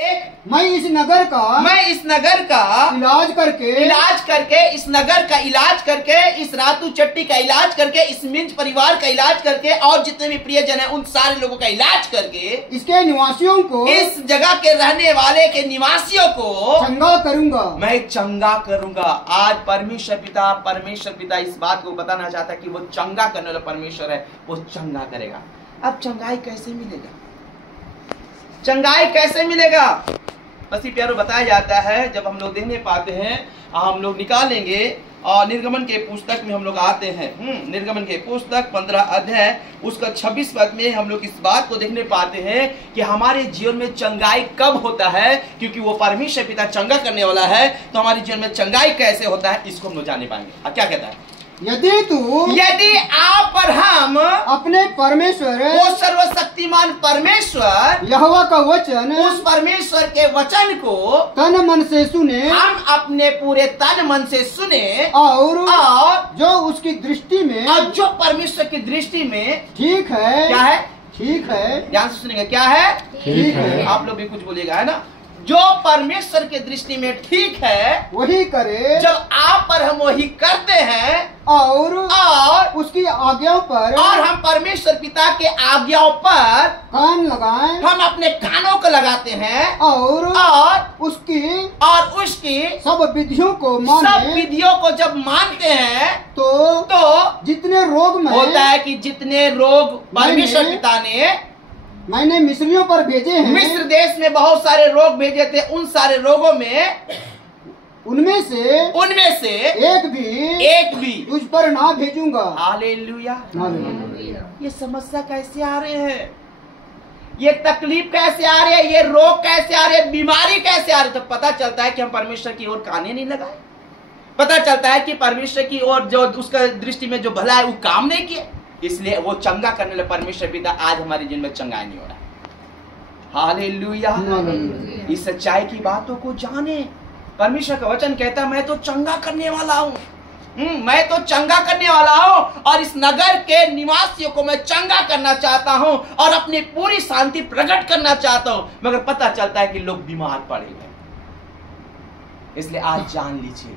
मैं इस नगर का इलाज करके इस नगर का इलाज करके, इस रातू चट्टी का इलाज करके, इस मिंज परिवार का इलाज करके और जितने भी प्रियजन हैं उन सारे लोगों का इलाज करके इसके निवासियों को, इस जगह के रहने वाले के निवासियों को चंगा करूंगा। मैं चंगा करूंगा। आज परमेश्वर पिता इस बात को बताना चाहता है कि वो चंगा करने वाला परमेश्वर है, वो चंगा करेगा। अब चंगाई कैसे मिलेगा? चंगाई कैसे मिलेगा? मसीह प्यारो बताया जाता है, जब हम लोग देखने पाते हैं, हम लोग निकालेंगे और निर्गमन के पुस्तक में हम लोग आते हैं। निर्गमन के पुस्तक 15 अध्याय उसका 26 पद में हम लोग इस बात को देखने पाते हैं कि हमारे जीवन में चंगाई कब होता है, क्योंकि वो परमेश्वर पिता चंगा करने वाला है। तो हमारे जीवन में चंगाई कैसे होता है इसको हम लोग जाने पाएंगे। क्या कहता है? यदि आप और हम अपने परमेश्वर, वो सर्वशक्तिमान परमेश्वर यहोवा का वचन, उस परमेश्वर के वचन को तन मन से सुने, हम अपने पूरे तन मन से सुने और जो उसकी दृष्टि में, और जो परमेश्वर की दृष्टि में ठीक है। क्या है? ठीक है। ध्यान से सुनेंगे। क्या है? ठीक है। आप लोग भी कुछ बोलिएगा, है ना? जो परमेश्वर की दृष्टि में ठीक है वही करे। जब आप पर हम वही करते हैं और उसकी आज्ञाओं पर, और हम परमेश्वर पिता के आज्ञाओं पर कान लगाएं, हम अपने कानों को लगाते हैं और उसकी सब विधियों को माने, सब विधियों को जब मानते हैं तो जितने रोग में होता है कि जितने रोग परमेश्वर पिता ने मैंने मिस्रियों पर भेजे हैं, मिस्र देश में बहुत सारे रोग भेजे थे, उन सारे रोगों में उनमें से एक भी तुझ पर ना भेजूंगा। हालेलुया। ये समस्या कैसे आ रहे हैं? ये तकलीफ कैसे आ रही है? ये रोग कैसे आ रहे हैं? बीमारी कैसे आ रही है? तो पता चलता है कि हम परमेश्वर की ओर काने नहीं लगाए। पता चलता है कि परमेश्वर की ओर जो उसका दृष्टि में जो भला है वो काम नहीं किया, इसलिए वो चंगा करने वाले परमेश्वर पिता आज हमारे जीवन में चंगा नहीं हो रहा है। हालेलुया। इस सच्चाई की बातों को जाने। परमेश्वर का वचन कहता है मैं तो चंगा करने वाला हूँ, मैं तो चंगा करने वाला हूँ और इस नगर के निवासियों को मैं चंगा करना चाहता हूँ और अपनी पूरी शांति प्रकट करना चाहता हूँ। मगर पता चलता है कि लोग बीमार पड़े हुए। इसलिए आज जान लीजिए,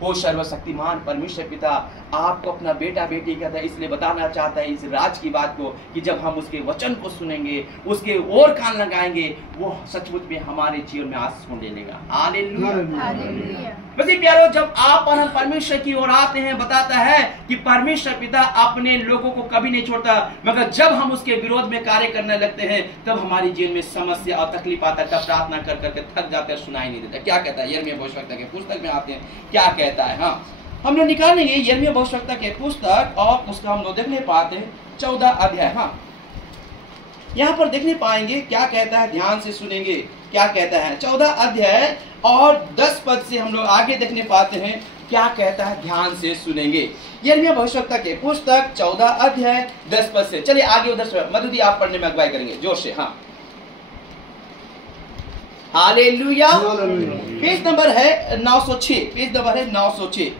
वो सर्वशक्तिमान परमेश्वर पिता आपको अपना बेटा बेटी कहता है, इसलिए बताना चाहता है इस राज की बात को कि जब हम उसके वचन को सुनेंगे, उसके ओर कान लगाएंगे, वो सचमुच में हमारे जीवन में आशीष ले लेगा। हालेलुया। मसीह प्यारो, जब आप और हम परमेश्वर की ओर आते हैं, बताता है कि परमेश्वर पिता अपने लोगों को कभी नहीं छोड़ता, मगर जब हम उसके विरोध में कार्य करने लगते हैं तब हमारे जीवन में समस्या और तकलीफ आता है। तब प्रार्थना कर करके थक जाते हैं, सुनाई नहीं देता। क्या कहता है? यिर्मयाह भविष्यवक्ता के पुस्तक में आते हैं, क्या कहता है? हाँ, हम लोग निकालेंगे यिर्मयाह भविष्यवक्ता के पुस्तक और उसका हम लोग देखने पाते हैं 14 अध्याय। हाँ, यहाँ पर देखने पाएंगे क्या कहता है, ध्यान से सुनेंगे क्या कहता है। 14 अध्याय और 10 पद से हम लोग आगे देखने पाते हैं क्या कहता है, ध्यान से सुनेंगे। यिर्मयाह भविष्यवक्ता के पुस्तक 14 अध्याय 10 पद से। चलिए आगे उधर से मधुदी आप पढ़ने में अगुवाई करेंगे जोर से। हाँ, हालेलुया। पेज नंबर है 906, पेज नंबर है 906।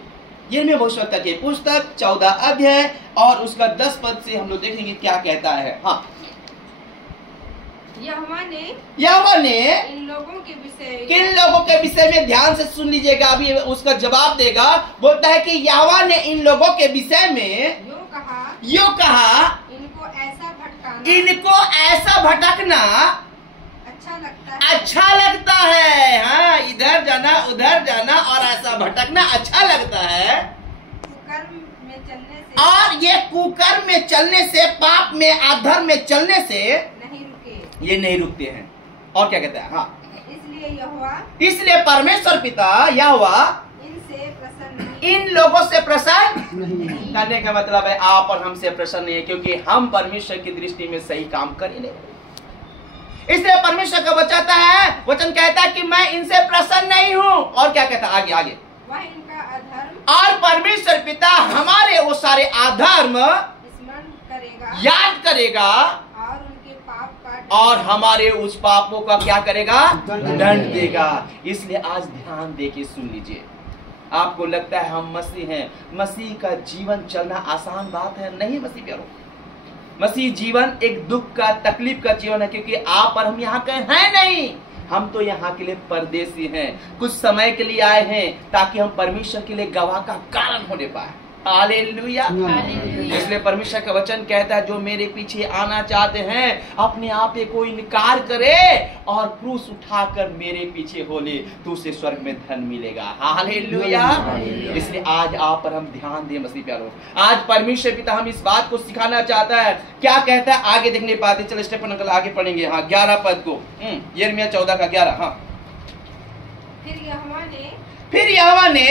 यिर्मयाह भविष्यवक्ता के पुस्तक 14 अध्याय और उसका 10 पद से हम लोग देखेंगे क्या कहता है। हाँ, यहोवा ने इन लोगों के विषय, किन लोगों के विषय में, ध्यान से सुन लीजिएगा, अभी उसका जवाब देगा। बोलता है कि यहोवा ने इन लोगों के विषय में यो कहा इनको ऐसा भटकना अच्छा लगता है। हाँ, इधर जाना उधर जाना और ऐसा भटकना अच्छा लगता है। कुकर्म में चलने से, और ये कुकर्म में चलने से, पाप में अधर्म में चलने से ये नहीं रुकते हैं। और क्या कहता है? हाँ, इसलिए परमेश्वर पिता यहोवा इन लोगों से प्रसन्न करने का मतलब है आप और हमसे प्रसन्न नहीं है, क्योंकि हम परमेश्वर की दृष्टि में सही काम कर ही नहीं। इसलिए परमेश्वर का वचन कहता है कि मैं इनसे प्रसन्न नहीं हूँ। और क्या कहता है आगे? वह इनका अधर्म, और परमेश्वर पिता हमारे वो सारे अधर्म याद करेगा और हमारे उस पापों का क्या करेगा? दंड देगा। इसलिए आज ध्यान देके सुन लीजिए। आपको लगता है हम मसीह हैं, मसीह का जीवन चलना आसान बात है? नहीं मसीह प्यारो, मसीह जीवन एक दुख का, तकलीफ का जीवन है, क्योंकि आप और हम यहाँ के हैं नहीं। हम तो यहाँ के लिए परदेसी हैं, कुछ समय के लिए आए हैं ताकि हम परमेश्वर के लिए गवाह का कारण होने पाए। हालेलुया। इसलिए परमेश्वर का वचन कहता है जो मेरे पीछे आना चाहते हैं अपने आप को इनकार करे और क्रूस उठाकर मेरे पीछे हो ले, तो उसे स्वर्ग में धन मिलेगा। हालेलुया। इसलिए आज आप पर हम ध्यान दें मसीह प्यारों, आज परमेश्वर पिता हम इस बात को सिखाना चाहता है। क्या कहता है आगे देखने पाते, चलो स्टेफन अंकल आगे पढ़ेंगे। हाँ 11 पद को, यिर्मयाह 14 का 11। हाँ फिर यहोवा ने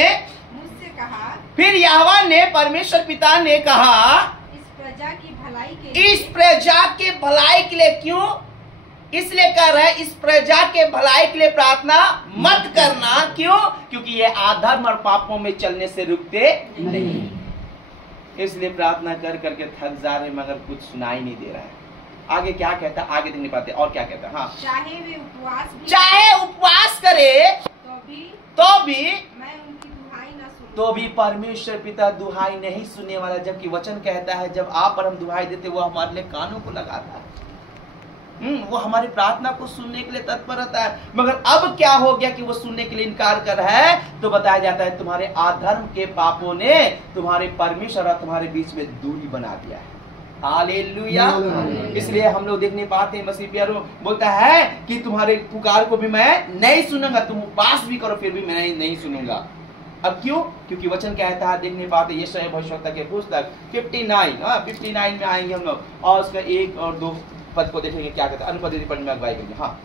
मुझसे कहा, फिर यहोवा ने परमेश्वर पिता ने कहा इस प्रजा की भलाई के लिए क्यों? इसलिए कर रहे इस प्रजा के भलाई के लिए प्रार्थना मत करना। क्यों? क्योंकि ये अधर्म और पापों में चलने से रुकते नहीं। इसलिए प्रार्थना कर करके थक जा रहे मगर कुछ सुनाई नहीं दे रहा है। आगे क्या कहता है आगे देख नहीं पाते। और क्या कहता है? हाँ चाहे उपवास करे तो भी मैं उनकी दुहाई न सुनूं। तो भी परमेश्वर पिता दुहाई नहीं सुनने वाला, जबकि वचन कहता है जब आप पर हम दुहाई देते वो हमारे लिए कानों को लगाता है। वो हमारी प्रार्थना को सुनने के लिए तत्पर रहता है। मगर अब क्या हो गया कि वो सुनने के लिए इनकार कर रहा है? तो बताया जाता है तुम्हारे अधर्म के पापों ने तुम्हारे परमेश्वर और तुम्हारे बीच में दूरी बना दिया है। हालेलुया। इसलिए हम लोग देख नहीं पाते। मसीह प्यारों बोलता है कि तुम्हारे पुकार को भी मैं नहीं सुनूंगा, तुम उपवास भी करो फिर भी मैं नहीं सुनूंगा। अब क्यों? क्योंकि वचन कहता है देख नहीं पाते। यशायाह भविष्यवक्ता के पुस्तक 59 में आएंगे हम लोग और उसका 1 और 2 पद को देखेंगे क्या कहता है। अनुपदित पढ़ने में अगुवाई करेंगे। हाँ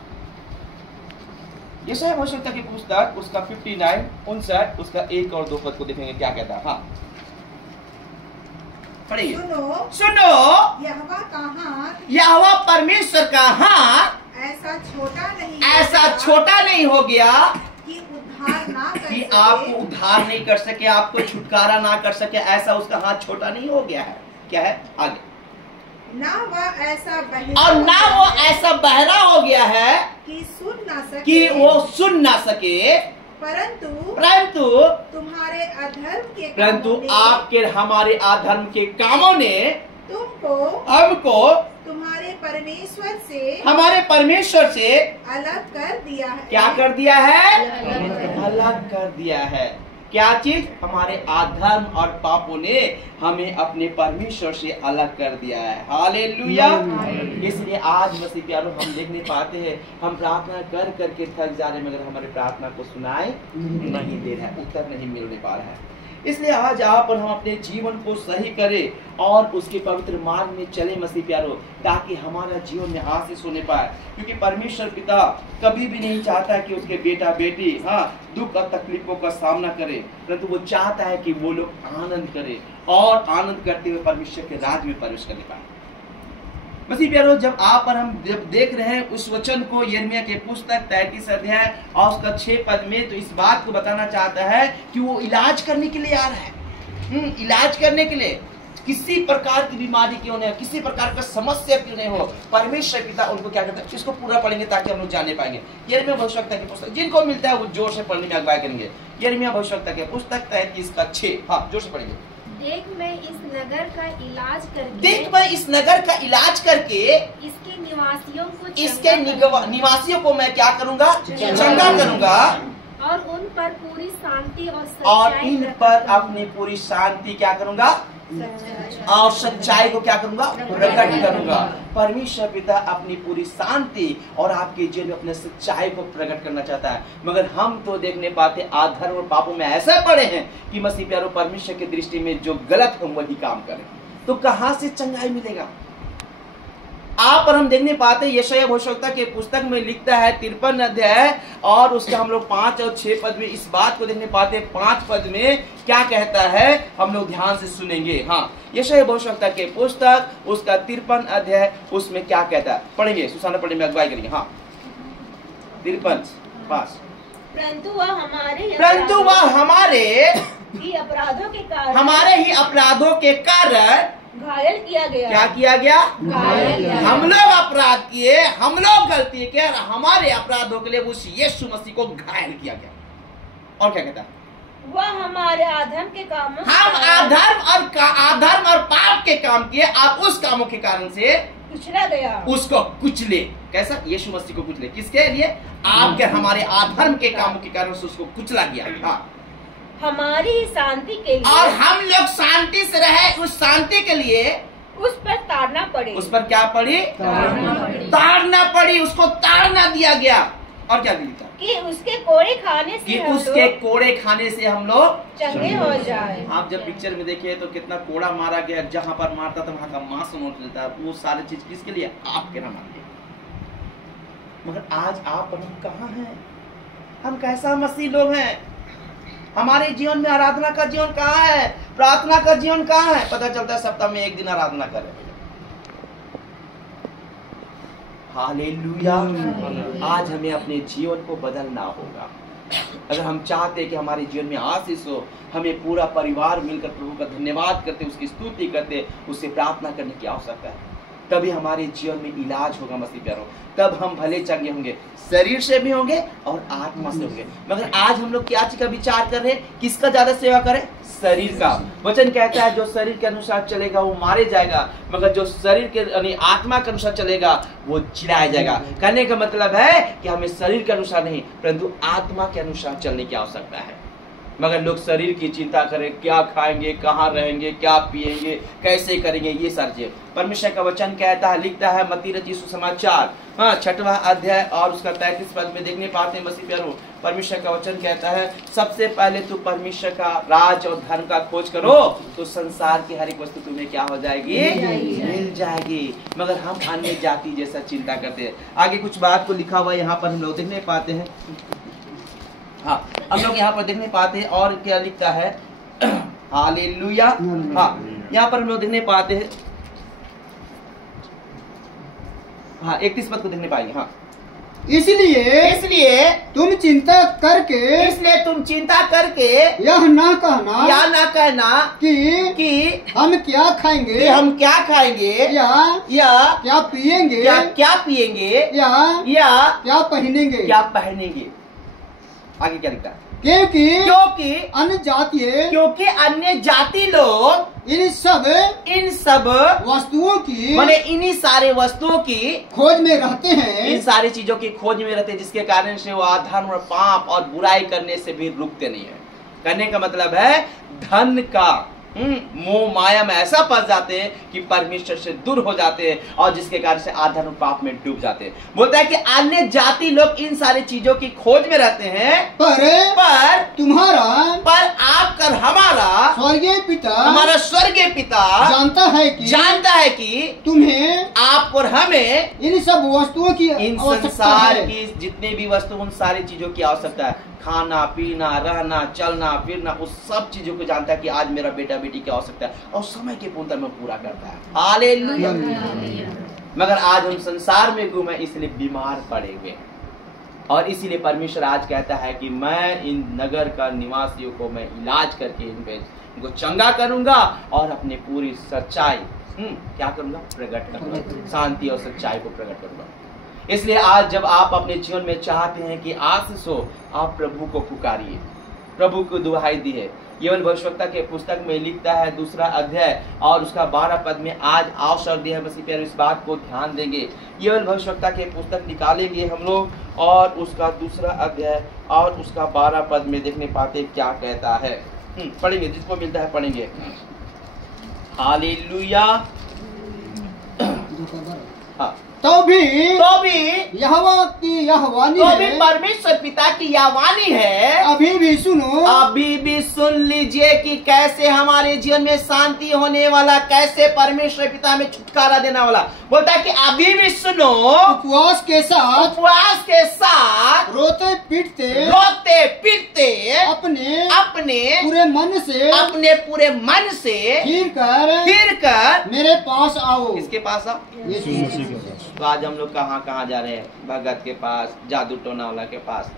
यशायाह भविष्यवक्ता की पुस्तक उसका 59 उसका 1 और 2 पद को देखेंगे क्या कहता है। हाँ सुनो यहोवा परमेश्वर का हाथ ऐसा छोटा नहीं हो गया कि उद्धार ना कर कि सके, आपको उद्धार नहीं कर सके, आपको छुटकारा ना कर सके। ऐसा उसका हाथ छोटा नहीं हो गया है। क्या है आगे? ना वह ऐसा बहरा और ना वो ऐसा बहरा हो गया है कि वो सुन ना सके, परंतु तुम्हारे अधर्म के परंतु आपके हमारे अधर्म के कामों ने हमको हमारे परमेश्वर से अलग कर दिया है। क्या कर दिया है? अलग कर दिया है। क्या चीज? हमारे अधर्म और पापों ने हमें अपने परमेश्वर से अलग कर दिया है। हालेलुया। इसलिए आज मसीह प्यारों हम देख नहीं पाते हैं, हम प्रार्थना कर करके थक जा रहे हैं मगर हमारे प्रार्थना को सुनाए नहीं दे रहा है, उत्तर नहीं मिलने पा रहा है। इसलिए आज आप और हम अपने जीवन को सही करें और उसके पवित्र मार्ग में चले मसीह प्यारों, ताकि हमारा जीवन में आशीष होने पाए। क्योंकि परमेश्वर पिता कभी भी नहीं चाहता कि उसके बेटा बेटी दुख और तकलीफों का सामना करे, परंतु वो चाहता है कि वो लोग आनंद करें और आनंद करते हुए परमेश्वर के राज्य में प्रवेश करने पाए। मसीह प्यारों जब आप और हम देख रहे हैं उस वचन को यिर्मयाह के पुस्तक 33 अध्याय और उसका 6 पद में, तो इस बात को बताना चाहता है कि वो इलाज करने के लिए आ रहा है। इलाज करने के लिए किसी प्रकार की बीमारी क्यों नहीं हो, किसी प्रकार का समस्या क्यों नहीं हो, परमेश्वर पिता उनको क्या करता है, इसको पूरा पढ़ेंगे ताकि हम लोग जाने पाएंगे। यिर्मयाह भविष्यवक्ता की पुस्तक जिनको मिलता है वो जोर से पढ़ने में अगुवाई करेंगे। यिर्मयाह भविष्यवक्ता की पुस्तक 33 का 6। हाँ जोर से पढ़ेंगे। देख मैं इस नगर का इलाज करके इसके निवासियों को मैं क्या करूंगा? चंगा करूंगा और उन पर पूरी शांति और इन पर अपनी पूरी शांति क्या करूंगा और सच्चाई को क्या करूंगा? प्रकट करूंगा। परमेश्वर पिता अपनी पूरी शांति और आपके जीवन में अपने सच्चाई को प्रकट करना चाहता है, मगर हम तो देख नहीं पाते। अधर्म और पापों में ऐसा पड़े हैं कि मसीह प्यारों परमेश्वर की दृष्टि में जो गलत हम वही काम करें, तो कहां से चंगाई मिलेगा? आप पर हम देख नहीं पाते। यशायाह भविष्यवक्ता के पुस्तक में लिखता है 53 अध्याय और उसका हम लोग 5 और 6 पद में इस बात को देखने पाते। 5 पद में क्या कहता है हम लोग ध्यान से सुनेंगे। हाँ यशायाह भविष्यवक्ता के पुस्तक उसका 53 अध्याय उसमें क्या कहता है पढ़ेंगे। सुसाना पढ़ने में अगुवाई करेंगे। हाँ 53:5 परंतु वह हमारे ही अपराधों के कारण घायल किया गया। क्या किया गया? हम लोग अपराध किए, हम लोग गलती किए और हमारे अपराधों के लिए उस यीशु मसीह को घायल किया गया। और क्या कहता है? वह हमारे अधर्म के कामों हम अधर्म और पाप के काम किए, आप उस कामों के कारण से कुचला गया, उसको कुचले। कैसा? यीशु मसीह को कुचले। किसके लिए? आपके हमारे अधर्म के कामों के कारण से उसको कुचला गया। हाँ, हमारी शांति के लिए, और हम लोग शांति से रहे, उस शांति के लिए उस पर ताड़ना पड़ी। उस पर क्या पड़ी? ताड़ना पड़ी। उसको ताड़ना दिया गया। और क्या लिखा? कि उसके कोड़े खाने से कि हम उसके लोग कोड़े खाने से हम लोग चंगे हो जाए। आप जब पिक्चर में देखिए तो कितना कोड़ा मारा गया, जहाँ पर मारता था वहाँ का मांस नोट लेता है। वो सारी चीज किसके लिए? आपके नाम के। मगर आज आप और हम कहाँ हैं? हम कैसा मसीह लोग हैं? हमारे जीवन में आराधना का जीवन कहाँ है? प्रार्थना का जीवन कहाँ है? पता चलता है सप्ताह में एक दिन आराधना करें। हालेलुया। आज हमें अपने जीवन को बदलना होगा। अगर हम चाहते हैं कि हमारे जीवन में आशीष हो, हमें पूरा परिवार मिलकर प्रभु का धन्यवाद करते, उसकी स्तुति करते, उससे प्रार्थना करने की आवश्यकता है। तभी हमारे जीवन में इलाज होगा मसीह प्यारों। तब हम भले चंगे होंगे, शरीर से भी होंगे और आत्मा से होंगे। मगर आज हम लोग क्या चीज का विचार कर रहे हैं? किसका ज्यादा सेवा करें? शरीर का। वचन कहता है जो शरीर के अनुसार चलेगा वो मारे जाएगा, मगर जो शरीर के यानी आत्मा के अनुसार चलेगा वो जिलाया जाएगा। कहने का मतलब है कि हमें शरीर के अनुसार नहीं परंतु आत्मा के अनुसार चलने की आवश्यकता है। मगर लोग शरीर की चिंता करें, क्या खाएंगे, कहाँ रहेंगे, क्या पिएंगे, कैसे करेंगे, ये सारी चीजें। परमेश्वर का वचन कहता है, लिखता है मत्ती रचित सुसमाचार 6वां अध्याय और उसका 33 पद में देखने पाते हैं मसीह प्यारों। परमेश्वर का वचन कहता है सबसे पहले तू परमेश्वर का राज और धर्म का खोज करो तो संसार की हर एक वस्तु तुम्हें क्या हो जाएगी? मिल जाएगी। मगर हम अन्य जाति जैसा चिंता करते हैं। आगे कुछ बात को लिखा हुआ यहाँ पर हम लोग देखने पाते हैं। हाँ, हम लोग यहाँ पर देखने पाते हैं और क्या लिखता है? हालेलुया। हाँ, यहाँ पर हम लोग देखने पाते हैं। हाँ, 31 पद को देखने पाएंगे। हाँ, इसलिए तुम चिंता करके यह ना कहना कि हम क्या खाएंगे या क्या पिएंगे या क्या पहनेंगे। आगे क्या लिखता है? क्योंकि अन्य जाति लोग इन सब वस्तुओं की माने इन्हीं सारे वस्तुओं की खोज में रहते हैं, इन सारी चीजों की खोज में रहते हैं, जिसके कारण से वो अधर्म और पाप और बुराई करने से भी रुकते नहीं है। कहने का मतलब है धन का मोह माया में ऐसा फंस जाते हैं कि परमेश्वर से दूर हो जाते हैं और जिसके कारण से अधर्म पाप में डूब जाते हैं। बोलता है कि अन्य जाति लोग इन सारी चीजों की खोज में रहते हैं, पर तुम्हारा आपका हमारा स्वर्गीय पिता जानता है कि तुम्हें आप और हमें इन सब वस्तुओं की इन संसार की जितने भी वस्तु उन सारी चीजों की आवश्यकता है। खाना पीना रहना चलना फिरना उस सब चीजों को जानता है कि आज मेरा बेटा बेटी की आवश्यकता है और समय के पूर्णता में पूरा करता है। हालेलुया। मगर आज हम संसार में घूमे इसलिए बीमार पड़े हुए हैं और इसीलिए परमेश्वर आज कहता है कि मैं इन नगर का निवासियों को मैं इलाज करके इनको चंगा करूंगा और अपनी पूरी सच्चाई क्या करूंगा? प्रकट करूंगा। शांति और सच्चाई को प्रकट करूंगा। इसलिए आज जब आप अपने जीवन में चाहते हैं कि आशीष हो, आप प्रभु को पुकारिए, प्रभु को दुहाई दी है। यवल भविष्यवक्ता के पुस्तक में लिखता है 2 अध्याय और उसका 12 पद में आज अवसर दिया है। मसीह प्यारे इस बात को ध्यान देंगे। यवल भविष्यवक्ता के पुस्तक निकालेंगे हम लोग और उसका 2 अध्याय और उसका 12 पद में देखने पाते क्या कहता है। पढ़ेंगे, जिसको मिलता है पढ़ेंगे। हालेलुया। हाँ, तो भी यहोवा की यह वाणी तो भी परमेश्वर पिता की यह वाणी है। अभी भी सुन लीजिए कि कैसे हमारे जीवन में शांति होने वाला, कैसे परमेश्वर पिता में छुटकारा देने वाला। बोलता है कि अभी भी सुनो, उपवास के साथ रोते पीटते अपने पूरे मन से फिर कर मेरे पास आओ। किसके पास आओ? तो आज हम लोग कहाँ जा रहे हैं? भगत के पास, जादू टोना वाला के पास।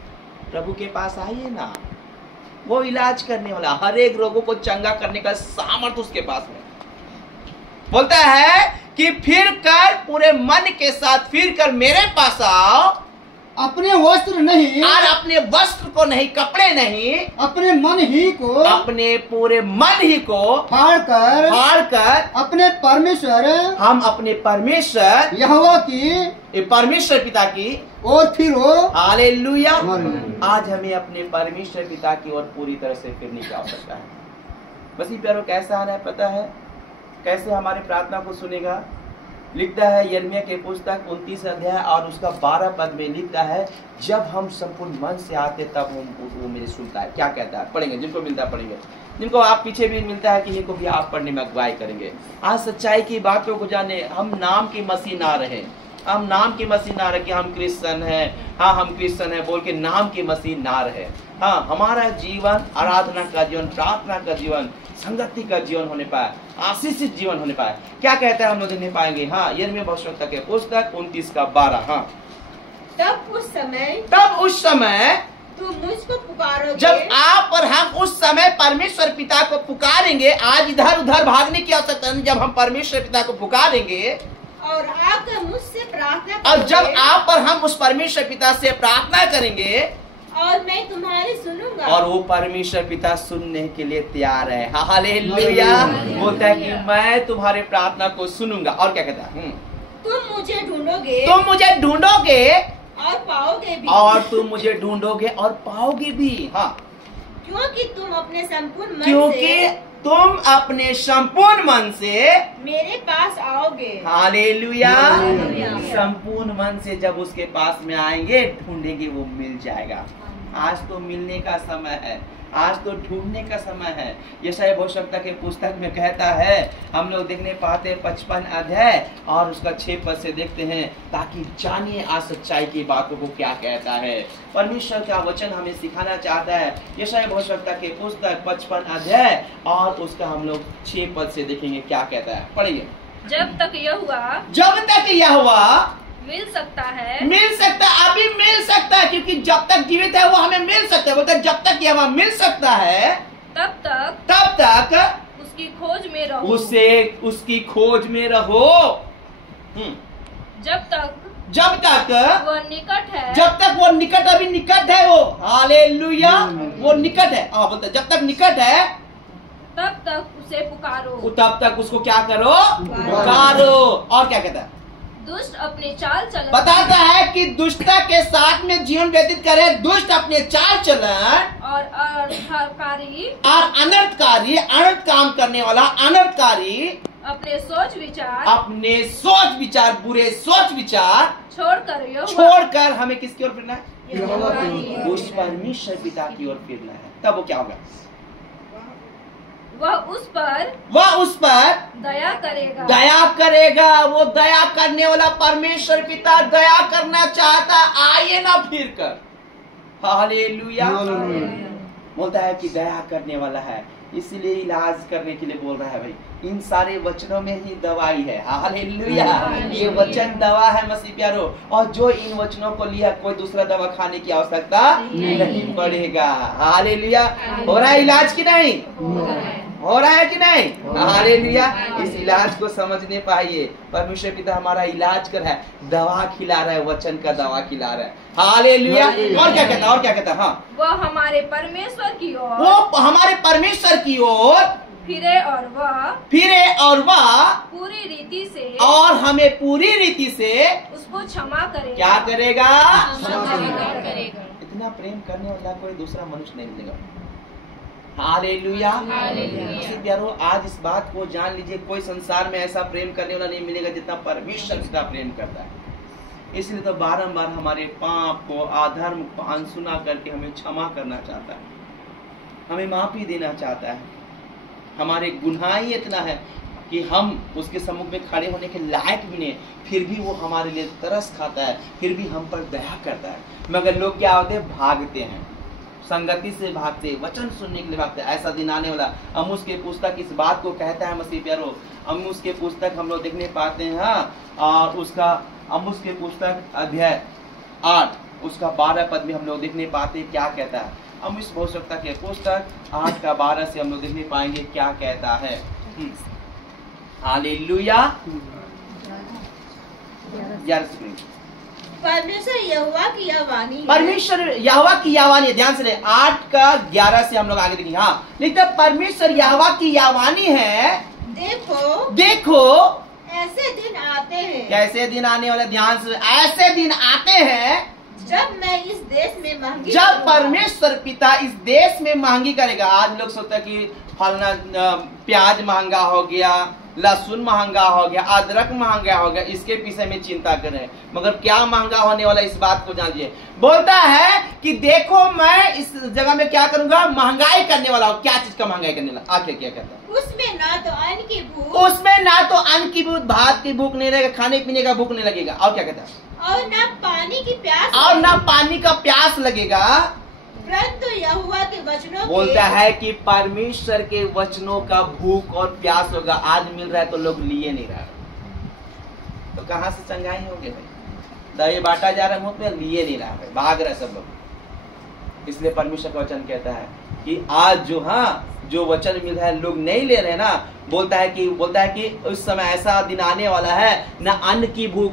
प्रभु के पास आइए ना, वो इलाज करने वाला, हर एक रोगों को चंगा करने का सामर्थ्य उसके पास में। बोलता है कि फिर कर पूरे मन के साथ फिर कर मेरे पास आओ अपने वस्त्र नहीं, और अपने वस्त्र को नहीं, कपड़े नहीं, अपने मन ही को, अपने पूरे मन ही को फाड़ कर अपने परमेश्वर, हम अपने परमेश्वर यहोवा की, परमेश्वर पिता की और फिरो। हालेलुया। हालेलुया। आज हमें अपने परमेश्वर पिता की ओर पूरी तरह से फिरने की आवश्यकता है। मसीह प्यारो कैसा आना है पता है? कैसे हमारी प्रार्थना को सुनेगा? लिखता है यिर्मयाह के पुस्तक 29 अध्याय और उसका 12 पद में लिखता है, जब हम संपूर्ण मन से आते तब वो मेरे सुनता है। क्या कहता है? पढ़ेंगे, जिनको मिलता है पढ़ेंगे, जिनको आप पीछे भी मिलता है कि इनको भी आप पढ़ने में अगुवाई करेंगे। आज सच्चाई की बातों को जाने, हम नाम की मसीह ना रहे, हम नाम की मसीह ना रहे कि हम क्रिश्चियन हैं, हाँ हम क्रिश्चियन हैं बोल के नाम की मसीह ना रहे। हाँ, हमारा जीवन आराधना का जीवन, प्रार्थना का जीवन, संगति का जीवन होने पाए, आशीषित जीवन होने पाए। क्या कहता है हम लोग देखने पाएंगे? हाँ, यिर्मयाह भविष्यवक्ता के पुस्तक 29 का 12। हाँ, तब उस समय तुम मुझको पुकारोगे। जब आप और हम उस समय परमेश्वर पिता को पुकारेंगे, आज इधर उधर भागने की आवश्यकता नहीं, जब हम परमेश्वर पिता को पुकारेंगे और आकर मुझसे प्रार्थना और जब आप और हम उस परमेश्वर पिता से प्रार्थना करेंगे और मैं तुम्हारी सुनूंगा, और वो परमेश्वर पिता सुनने के लिए तैयार है। हालेलुया। बोलता है कि मैं तुम्हारे प्रार्थना को सुनूंगा। और क्या कहता है? तुम मुझे ढूंढोगे, तुम मुझे ढूंढोगे और पाओगे भी, और तुम मुझे ढूंढोगे और पाओगे भी। हाँ, क्योंकि तुम अपने संपूर्ण मन क्योंकि से तुम अपने संपूर्ण मन से मेरे पास आओगे। हालेलुया। हालेलुया। संपूर्ण मन से जब उसके पास में आएंगे, ढूंढेंगे, वो मिल जाएगा। आज तो मिलने का समय है, आज तो ढूंढने का समय है। यशायाह भविष्यवक्ता के पुस्तक में कहता है, हम लोग देखने पाते हैं 55 अध्याय और उसका 6 पद से देखते हैं, ताकि जानिए आज सच्चाई की बातों को क्या कहता है। परमेश्वर का वचन हमें सिखाना चाहता है। यशायाह भविष्यवक्ता के पुस्तक 55 अध्याय और उसका हम लोग 6 पद से देखेंगे क्या कहता है। पढ़िए। जब तक यहोवा मिल सकता है, अभी मिल सकता है, क्योंकि जब तक जीवित है वो हमें मिल सकता है। बोलते जब तक यहोवा मिल सकता है तब तक उसकी खोज में रहो। उसकी खोज में रहो। जब तक वो निकट है, जब तक वो निकट, अभी निकट है वो। हालेलुया। वो निकट है। बोलते जब तक निकट है तब तक उसे पुकारो, तब तक उसको क्या करो? पुकारो। और क्या कहता है? दुष्ट अपने चाल चलन, बताता है कि दुष्टता के साथ में जीवन व्यतीत करे, दुष्ट अपने चाल चलन और अनर्थकारी अनर्थ काम करने वाला, अनर्थकारी अपने सोच विचार बुरे सोच विचार छोड़कर हमें किसकी ओर फिरना है? उस परमेश्वर पिता की ओर फिरना है। तब वो क्या होगा? वह उस पर दया करेगा। वो दया करने वाला परमेश्वर पिता दया करना चाहता, आइए ना फिर कर। हालेलुया। बोलता है कि दया करने वाला है, इसीलिए इलाज करने के लिए बोल रहा है। भाई इन सारे वचनों में ही दवाई है। हालेलुया। ये वचन दवा है मसीह प्यारो, और जो इन वचनों को लिया कोई दूसरा दवा खाने की आवश्यकता नहीं पड़ेगा। हालेलुया। हो रहा है इलाज की नहीं? हो रहा है कि नहीं? हालेलुया। इस इलाज को समझने पाइए। परमेश्वर पिता हमारा इलाज कर है, दवा खिला रहा है, वचन का दवा खिला रहा है। हालेलुया। और क्या कहता है? हाँ, वो हमारे परमेश्वर की ओर फिरे और वह पूरी रीति से, और हमें पूरी रीति से उसको क्षमा करेगा। क्या करेगा? करेगा। इतना प्रेम करने वाला कोई दूसरा मनुष्य नहीं मिलेगा। हालेलुया। प्यारो आज इस बात को जान लीजिए, कोई संसार में ऐसा प्रेम करने वाला नहीं मिलेगा जितना परमेश्वर जितना प्रेम करता है। इसलिए तो बारंबार हमारे पाप को, अधर्म को अनसुना करके हमें क्षमा करना चाहता है, हमें माफी देना चाहता है। हमारे गुनाह ही इतना है कि हम उसके सम्मुख में खड़े होने के लायक भी नहीं, फिर भी वो हमारे लिए तरस खाता है, फिर भी हम पर दया करता है। मगर लोग क्या होते हैं? भागते हैं, संगति से भागते, वचन सुनने के लिए भागते। ऐसा दिन आने वाला। अमूस के पुस्तक इस बात को कहता है मसीह प्यारो। अमूस के पुस्तक हम लोग देखने पाते हैं। हाँ, और उसका अमूस के पुस्तक अध्याय 8 उसका 12 पद में हम लोग देखने पाते हैं क्या कहता है। अमूस भविष्यवक्ता के पुस्तक 8 का 12 से हम लोग देखने पाएंगे क्या कहता है। हालेलुया। परमेश्वर यहोवा की यह वाणी है। परमेश्वर यहोवा की यह वाणी है। ध्यान से ले, 8:11 से हम लोग आगे देखेंगे। हाँ, लिखते परमेश्वर यहोवा की यह वाणी है, देखो देखो ऐसे दिन आते हैं। कैसे दिन आने वाले? ध्यान से, ऐसे दिन आते हैं जब मैं इस देश में महंगी जब करूंगा। परमेश्वर पिता इस देश में महंगी करेगा। आज लोग सोचते हैं कि फलना प्याज महंगा हो गया, लहसुन महंगा हो गया, अदरक महंगा हो गया, इसके पीछे में चिंता करें, मगर क्या महंगा होने वाला इस बात को जानिए। बोलता है कि देखो मैं इस जगह में क्या करूंगा, महंगाई करने वाला हूँ। क्या चीज का महंगाई करने वाला? आखिर क्या कहता है? उसमें ना तो अन्न की भूख, उसमें ना तो अन्न की भूख, भात की भूख नहीं लगेगा, खाने पीने का भूख नहीं लगेगा। और क्या कहता है? और ना पानी की प्यास, और ना पानी का प्यास लगेगा, परंतु यहोवा के वचनों बोलता है कि परमेश्वर के वचनों का भूख और प्यास होगा। आज मिल रहा है तो लोग लिए नहीं रहा, तो कहां से चंगाई होंगे भाई? दही बांटा जा रहा है मुंह में, लिए नहीं रहा है, भाग रहे सब लोग। इसलिए परमेश्वर का वचन कहता है कि आज जो वचन मिल रहा है लोग नहीं ले रहे ना। बोलता है कि उस समय ऐसा दिन आने वाला है, न अन्न की भूख